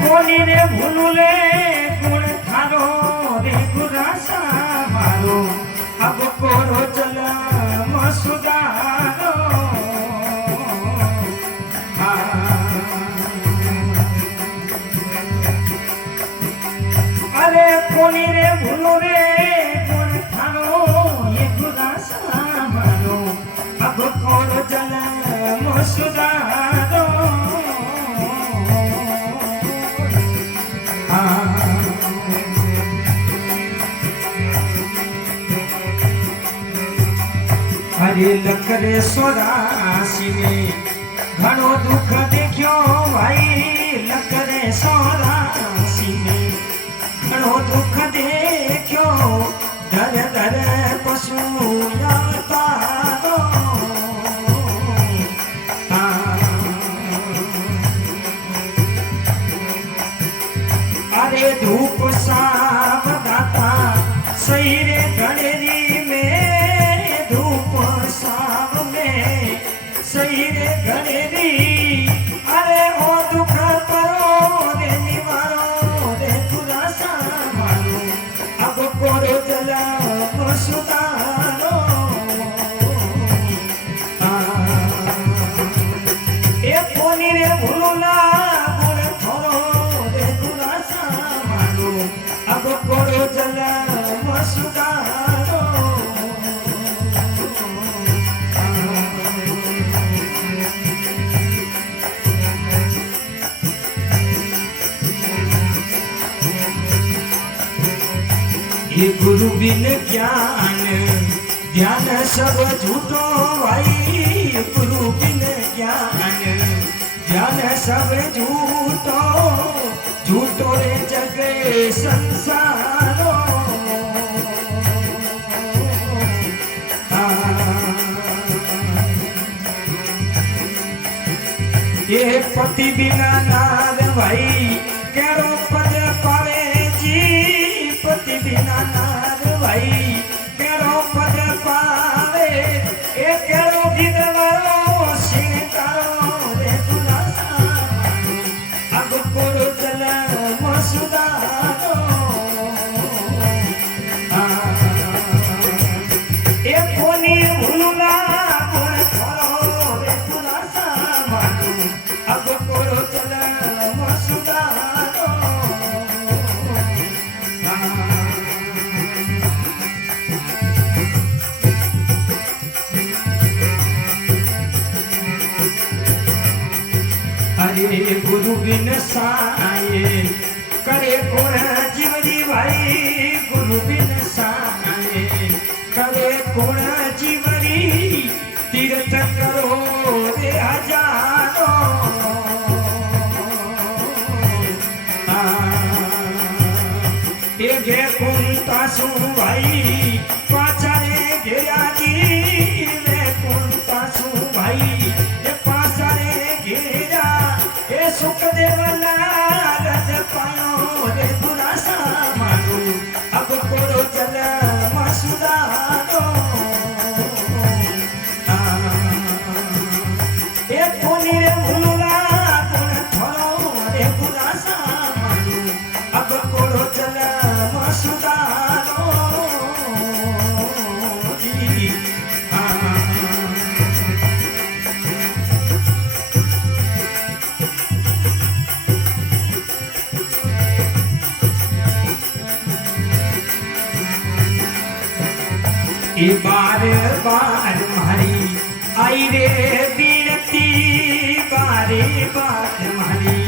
કોની રે ભૂલું લે ગુણ થારો રે ગુરાસા મારો અબ કોરો જલમ સુધારો અરે કોની રે ભૂલું રે ગુણ થારો એ ગુરાસા મારો અબ કોરો જલમ સુધારો अरे लकरे सोरासी में घणो दुख देखियो भाई लकरे सोरासी में घणो दुख देखियो दर दर पशु अरे धूप साव दाता सही रे घड़ेरी में धूप साव में सही रे घड़ेरी अरे ओ दुख परो रे निवारो रे तुरा सामानो अब कोरो जलम सुधारो ए कोनी रे भूलना अब कोरो जलम सुधारो ये गुरु बिन ज्ञान ध्यान सब झूठो भाई गुरु बिन ज्ञान ध्यान सब झूठो झूठो रे जगे संसारो ये पति बिना नार भाई केरो पद पावे जी पति बिना नार भाई केरो पद पावे ए केरो विधवारो सिंगारो रे तुला अब कोरो जलम सुधारो ए कोनी भूलना गुण थारो रे तुला सामानो अब कोरो जलम सुधारो अरे गुरु बिन साये करे कोण जीवरी भाई गुरु बिन साये करे कोण जीवरी तीर्थ करो रे हजारो ये घे कुंता सु भाई पाचारे घेरा जी वे कुंता सु भाई ये पाचारे घेरा ये सुख देवला रज पायो रे बुरा सामानो अब कोरो जलम सुधारो ये कोनी रे भूलना गुण थरो रे बुरा सामानो अब कोरो जलम सुधारो जी ये बार बार मारी आई रे बीनती बारे बार मारी